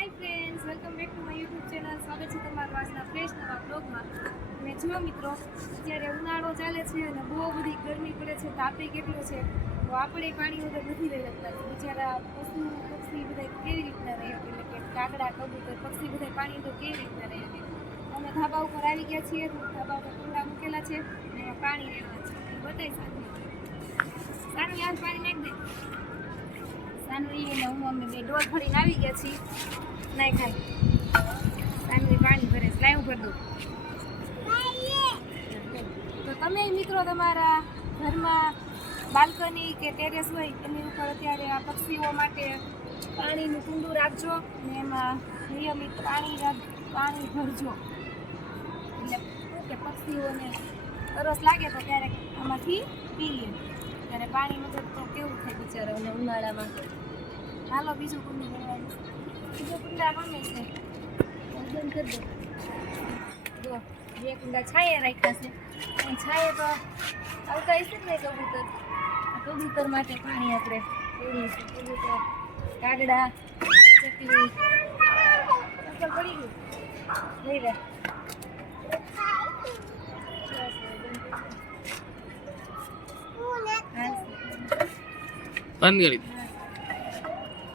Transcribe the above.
Hi friends, welcome back to my YouTube channel. સ્વાગત છે તમારું આજના ફ્રેશ નવા બ્લોગમાં. અને જુઓ મિત્રો, અત્યારે ઉનાળો ચાલે છે અને બહુ બધી ગરમી પડે છે, તાપે કેટલો છે, તો આપણે પાણી વગર નથી રહી શકતા. બિચારા પશુ પક્ષી બધા કેવી રીતના રહે, એટલે કે કાગડા કબૂતર પક્ષી બધા પાણી વગર કેવી રીતના રહે. અમે ધાબા ઉપર આવી ગયા છીએ, ધાબા ઉપર કુંડા મૂકેલા છે અને એમાં પાણી રહેવા છે. બતાવી સાથે સારું યાર પાણી નાખ દે. સાનવી અને હું અમે બે ડોલ ભરીને આવી ગયા છીએ. નાય ખાય સાનવી પાણી ભરે લાઈવ ભર દઉં. તો તમે મિત્રો તમારા ઘરમાં બાલ્કની કે ટેરેસ હોય એની ઉપર અત્યારે આ પક્ષીઓ માટે પાણીનું કુંડું રાખજો અને એમાં નિયમિત પાણી ભરજો. એટલે કે પક્ષીઓને તરસ લાગે તો ક્યારેક આમાંથી પી લે. ત્યારે પાણી વગર તો કેવું થાય બિચારાઓને ઉનાળામાં. હાલો બીજું કુંડું ભરવાનું. બીજું કુંડા ગમે છે બંધ કરી દો. જો બે કુંડા છાંયે રાખ્યા છે. છાંયે તો આવતા હશે ને કબૂતર. કબૂતર માટે પાણી આપણે પીવું છે. કબૂતર, કાગડા, ચકલી ચપ્પલ પડી ગયું લઈ લે. બંધ કરી